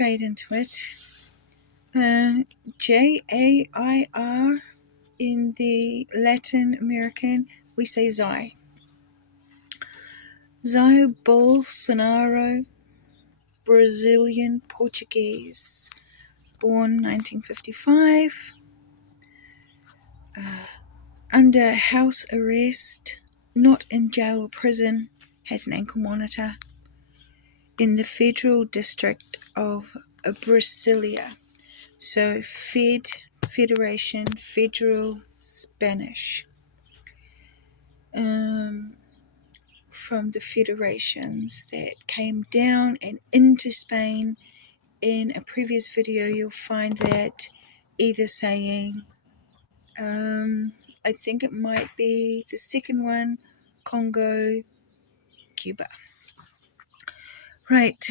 straight into it. Jair, in the Latin American, we say Jair. Jair Bolsonaro, Brazilian Portuguese, born 1955, under house arrest, not in jail or prison, has an ankle monitor in the Federal District of Brasilia. So Federation, Federal Spanish. From the federations that came down and into Spain. In a previous video, you'll find that either saying, I think it might be the second one, Congo, Cuba. Right,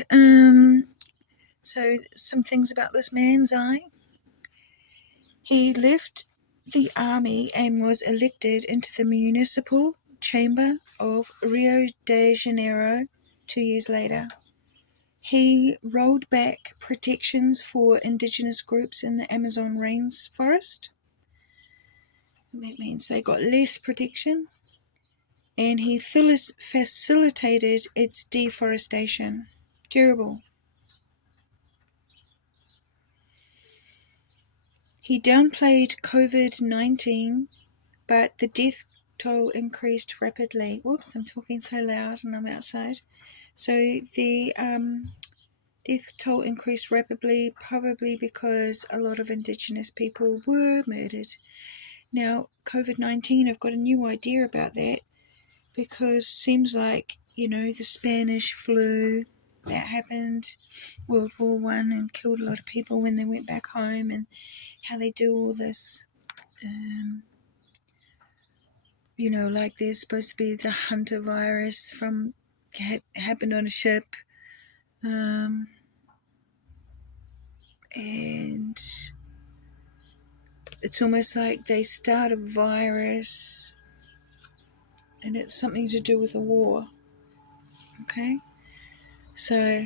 so some things about this man, Jair. He left the army and was elected into the municipal chamber of Rio de Janeiro 2 years later. He rolled back protections for indigenous groups in the Amazon rainforest. That means they got less protection. And he facilitated its deforestation. Terrible. He downplayed COVID-19, but the death toll increased rapidly. Whoops, I'm talking so loud and I'm outside. So the death toll increased rapidly, probably because a lot of indigenous people were murdered. Now, COVID-19, I've got a new idea about that, because seems like, the Spanish flu that happened, World War I, and killed a lot of people when they went back home, and how they do all this, like there's supposed to be the Hunter virus happened on a ship, and it's almost like they start a virus and it's something to do with a war. Okay, so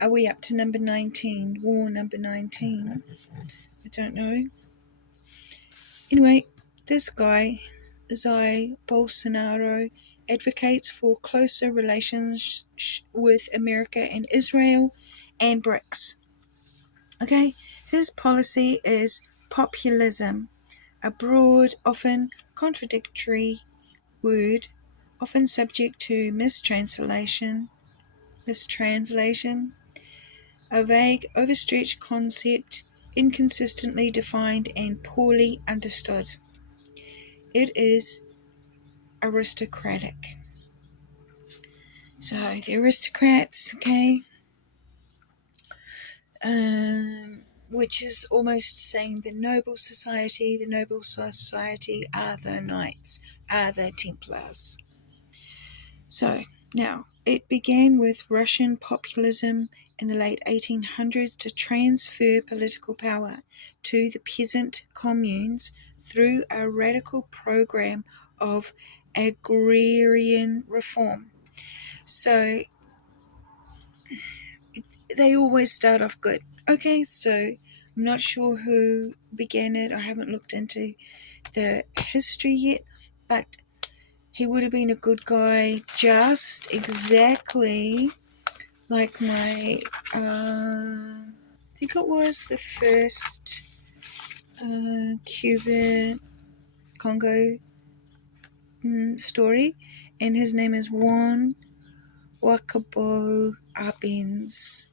are we up to number 19, war number 19? I don't know. Anyway, this guy, Jair Bolsonaro, advocates for closer relations with America and Israel and BRICS. Okay, his policy is populism, a broad, often contradictory word, often subject to mistranslation, a vague, overstretched concept, inconsistently defined and poorly understood. It is aristocratic. So the aristocrats, okay, which is almost saying the noble society are the knights, are the Templars. So now, it began with Russian populism in the late 1800s to transfer political power to the peasant communes through a radical program of agrarian reform. So they always start off good. Okay, so I'm not sure who began it. I haven't looked into the history yet, but he would have been a good guy, just exactly like my, I think it was the first Cuban Congo story, and his name is Juan Wakabo Arbenz.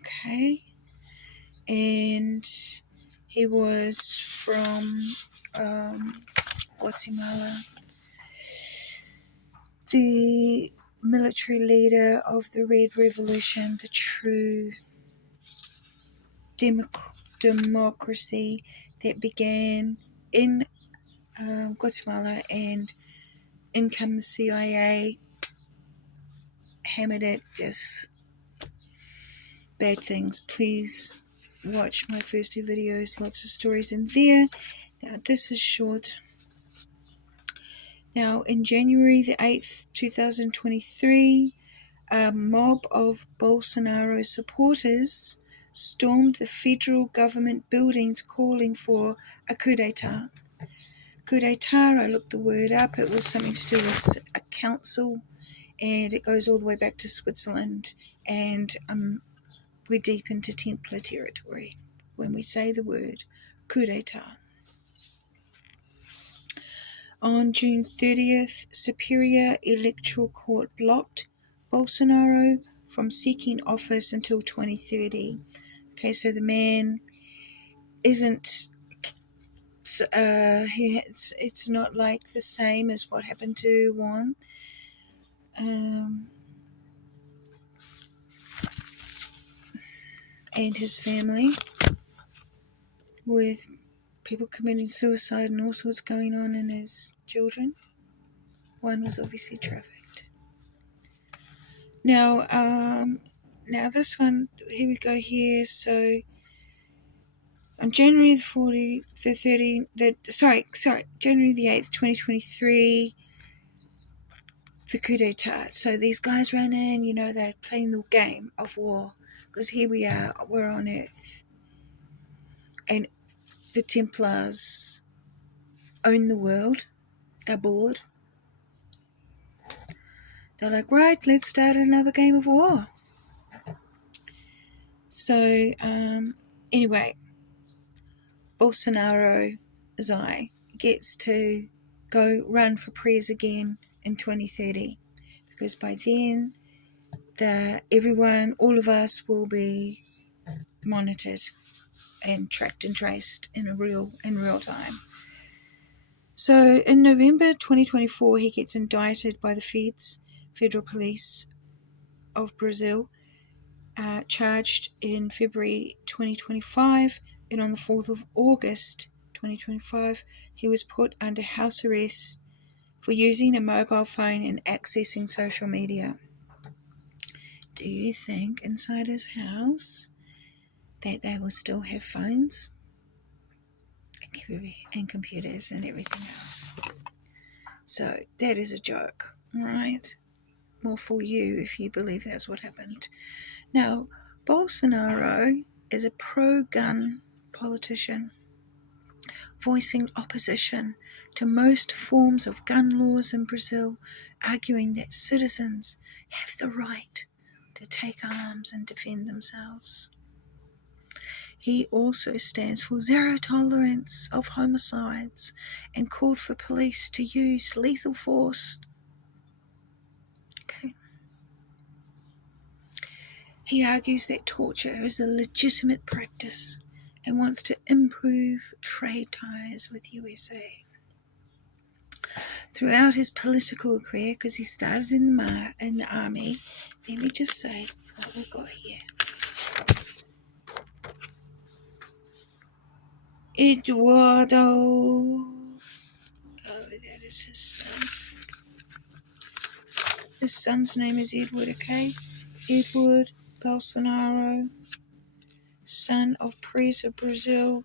Okay, and he was from Guatemala. The military leader of the Red Revolution, the true democracy that began in Guatemala, and in come the CIA, hammered it, just bad things. Please watch my first two videos, lots of stories in there. Now this is short. Now in January the 8th, 2023, a mob of Bolsonaro supporters stormed the federal government buildings calling for a coup d'etat. Coup d'etat, I looked the word up, it was something to do with a council, and it goes all the way back to Switzerland, and we're deep into Templar territory when we say the word coup d'etat. On June 30th, Superior Electoral Court blocked Bolsonaro from seeking office until 2030. Okay, so the man isn't, it's not like the same as what happened to Juan. And his family, with people committing suicide and all sorts going on in his children. One was obviously trafficked. Now this one, here we go here. So on January January the 8th, 2023, the coup d'etat. So these guys ran in, they're playing the game of war, because here we are, we're on Earth, and the Templars own the world. They're bored. They're like, right, let's start another game of war. So, anyway, Bolsonaro, Zai, gets to go run for prez again in 2030, because by then, all of us will be monitored and tracked and traced in real time. So in November 2024, he gets indicted by the federal police of Brazil, charged in February 2025, and on the 4th of August 2025, he was put under house arrest for using a mobile phone and accessing social media. Do you think inside his house that they will still have phones and computers and everything else? So that is a joke, right? More for you if you believe that's what happened. Now, Bolsonaro is a pro-gun politician, voicing opposition to most forms of gun laws in Brazil, arguing that citizens have the right to take arms and defend themselves. He also stands for zero tolerance of homicides and called for police to use lethal force. Okay. He argues that torture is a legitimate practice and wants to improve trade ties with USA. Throughout his political career, because he started in the army, let me just say what we've got here. Eduardo, that is his son. His son's name is Edward, okay? Edward Bolsonaro, son of Prince of Brazil.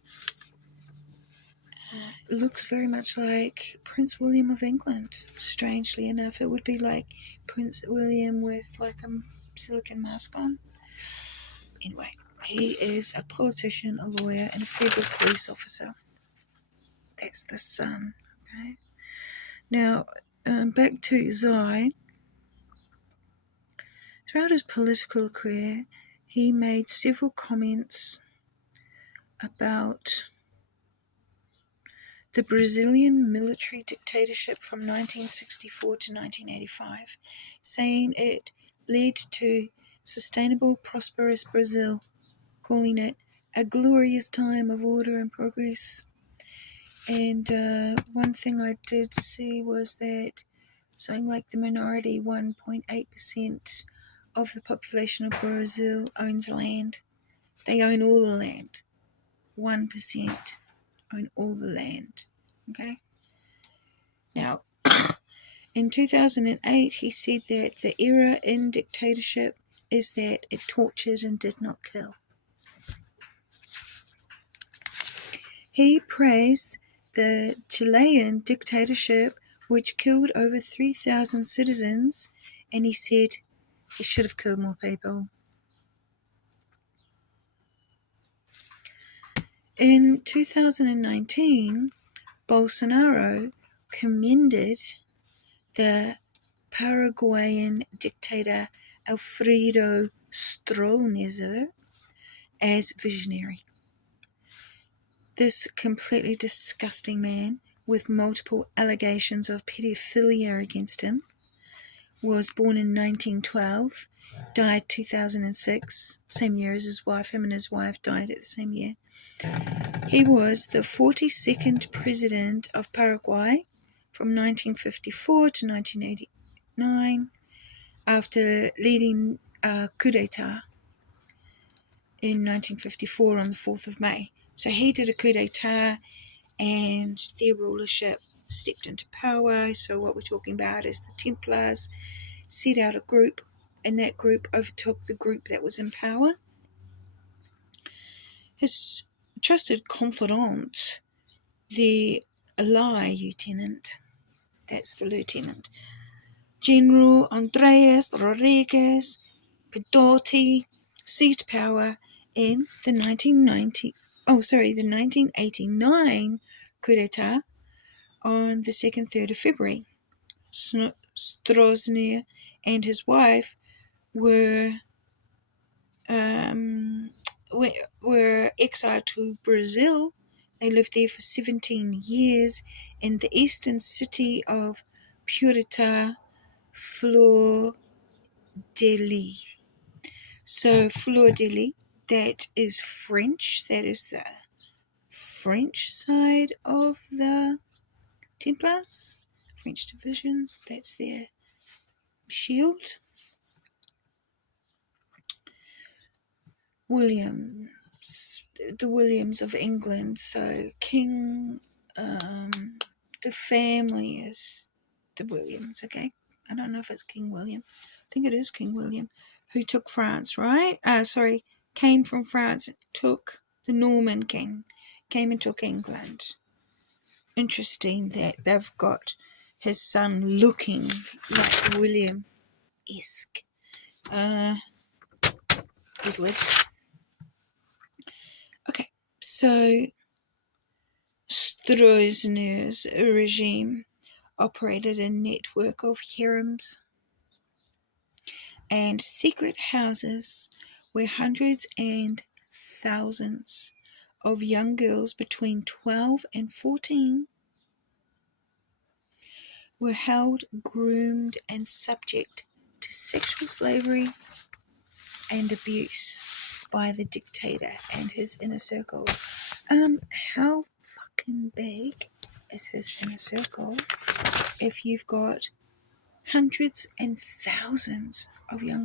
Looks very much like Prince William of England. Strangely enough, it would be like Prince William with like a silicone mask on. Anyway, he is a politician, a lawyer, and a federal police officer. That's the son. Okay. Now, back to Zai. Throughout his political career, he made several comments about the Brazilian military dictatorship from 1964 to 1985, saying it led to sustainable, prosperous Brazil, calling it a glorious time of order and progress. And one thing I did see was that something like the minority, 1.8% of the population of Brazil owns land. They own all the land. 1% own all the land. Okay? Now, in 2008, he said that the error in dictatorship is that it tortured and did not kill. He praised the Chilean dictatorship, which killed over 3,000 citizens, and he said He should have killed more people. In 2019, Bolsonaro commended the Paraguayan dictator Alfredo Stroessner as visionary. This completely disgusting man, with multiple allegations of pedophilia against him, was born in 1912, died 2006, same year as his wife. Him and his wife died at the same year. He was the 42nd president of Paraguay from 1954 to 1989, after leading a coup d'etat in 1954 on the 4th of May. So he did a coup d'etat and their rulership stepped into power. So what we're talking about is the Templars set out a group, and that group overtook the group that was in power. His trusted confidant, the lieutenant, that's the lieutenant, General Andres Rodriguez Pedotti, seized power in the 1989 coup d'etat on the 2nd, 3rd of February. Stroessner and his wife were exiled to Brazil. They lived there for 17 years in the eastern city of Purita, Flor de Lis. So Fleur de Lis, that is French. That is the French side of the Templars, French division. That's their shield. The Williams of England. So King, the family is the Williams, okay? I don't know if it's King William. I think it is King William, who took France, right? Came from France, took the Norman king, came and took England. Interesting that they've got his son looking like William-esque. Okay, so Stroessner's regime operated a network of harems and secret houses where hundreds and thousands of young girls between 12 and 14 were held, groomed, and subject to sexual slavery and abuse by the dictator and his inner circle. How fucking big is his inner circle if you've got hundreds and thousands of young